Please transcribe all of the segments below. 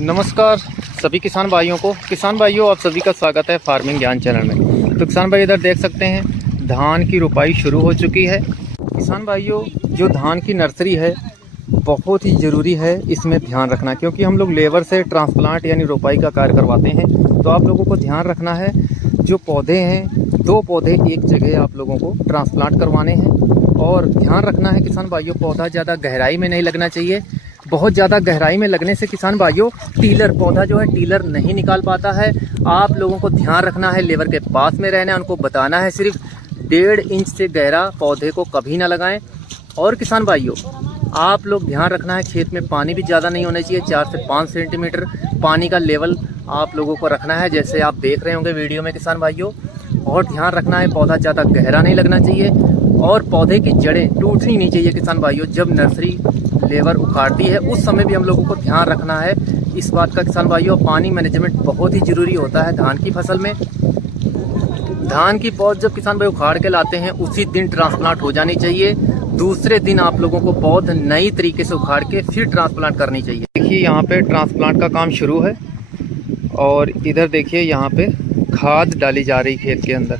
नमस्कार सभी किसान भाइयों को। किसान भाइयों, आप सभी का स्वागत है फार्मिंग ज्ञान चैनल में। तो किसान भाई, इधर देख सकते हैं धान की रोपाई शुरू हो चुकी है। किसान भाइयों, जो धान की नर्सरी है बहुत ही ज़रूरी है, इसमें ध्यान रखना, क्योंकि हम लोग लेबर से ट्रांसप्लांट यानी रोपाई का कार्य करवाते हैं। तो आप लोगों को ध्यान रखना है, जो पौधे हैं 2 पौधे एक जगह आप लोगों को ट्रांसप्लांट करवाने हैं। और ध्यान रखना है किसान भाइयों, पौधा ज़्यादा गहराई में नहीं लगना चाहिए। बहुत ज़्यादा गहराई में लगने से किसान भाइयों पौधा जो है टीलर नहीं निकाल पाता है। आप लोगों को ध्यान रखना है, लेबर के पास में रहना है, उनको बताना है सिर्फ 1.5 इंच से गहरा पौधे को कभी ना लगाएं। और किसान भाइयों, आप लोग ध्यान रखना है, खेत में पानी भी ज़्यादा नहीं होना चाहिए। 4 से 5 सेंटीमीटर पानी का लेवल आप लोगों को रखना है, जैसे आप देख रहे होंगे वीडियो में किसान भाइयों। और ध्यान रखना है, पौधा ज़्यादा गहरा नहीं लगना चाहिए और पौधे की जड़ें टूटनी नहीं चाहिए किसान भाइयों। जब नर्सरी लेबर उखाड़ती है उस समय भी हम लोगों को ध्यान रखना है इस बात का किसान भाइयों। पानी मैनेजमेंट बहुत ही ज़रूरी होता है धान की फसल में। धान की पौध जब किसान भाई उखाड़ के लाते हैं उसी दिन ट्रांसप्लांट हो जानी चाहिए। दूसरे दिन आप लोगों को पौध नई तरीके से उखाड़ के फिर ट्रांसप्लांट करनी चाहिए। देखिए यहाँ पे ट्रांसप्लांट का काम शुरू है और इधर देखिए यहाँ पे खाद डाली जा रही खेत के अंदर।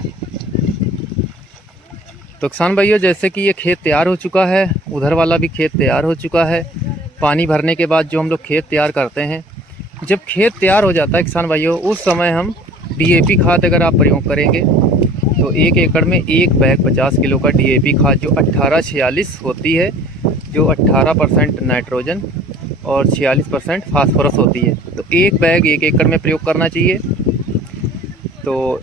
तो किसान भाइयों, जैसे कि ये खेत तैयार हो चुका है, उधर वाला भी खेत तैयार हो चुका है। पानी भरने के बाद जो हम लोग खेत तैयार करते हैं, जब खेत तैयार हो जाता है किसान भाइयों, उस समय हम DAP खाद अगर आप प्रयोग करेंगे तो 1 एकड़ में 1 बैग 50 किलो का DAP खाद जो 1846 होती है, जो 18% नाइट्रोजन और 46% फास्फोरस होती है, तो 1 बैग 1 एकड़ में प्रयोग करना चाहिए। तो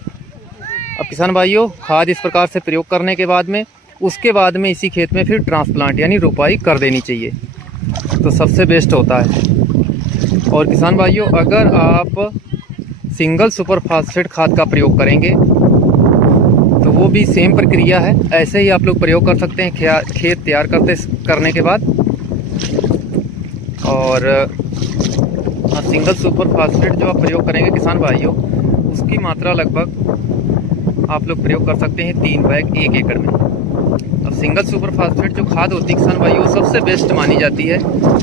अब किसान भाइयों, खाद इस प्रकार से प्रयोग करने के बाद में उसके बाद में इसी खेत में फिर ट्रांसप्लांट यानी रोपाई कर देनी चाहिए, तो सबसे बेस्ट होता है। और किसान भाइयों, अगर आप सिंगल सुपर फास्फेट खाद का प्रयोग करेंगे तो वो भी सेम प्रक्रिया है, ऐसे ही आप लोग प्रयोग कर सकते हैं खेत तैयार करने के बाद। और सिंगल सुपर फास्फेट जो आप प्रयोग करेंगे किसान भाइयों, उसकी मात्रा लगभग आप लोग प्रयोग कर सकते हैं 3 बैग 1 एकड़ में। अब सिंगल सुपर फास्फेट जो खाद होती है किसान भाइयों सबसे बेस्ट मानी जाती है,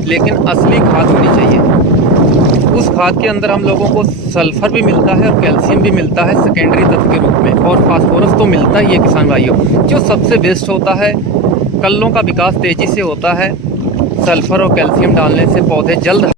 लेकिन असली खाद होनी चाहिए। उस खाद के अंदर हम लोगों को सल्फर भी मिलता है और कैल्शियम भी मिलता है सेकेंडरी तत्व के रूप में, और फास्फोरस तो मिलता ही है किसान भाइयों। जो सबसे बेस्ट होता है, कल्लों का विकास तेज़ी से होता है, सल्फर और कैल्शियम डालने से पौधे जल्द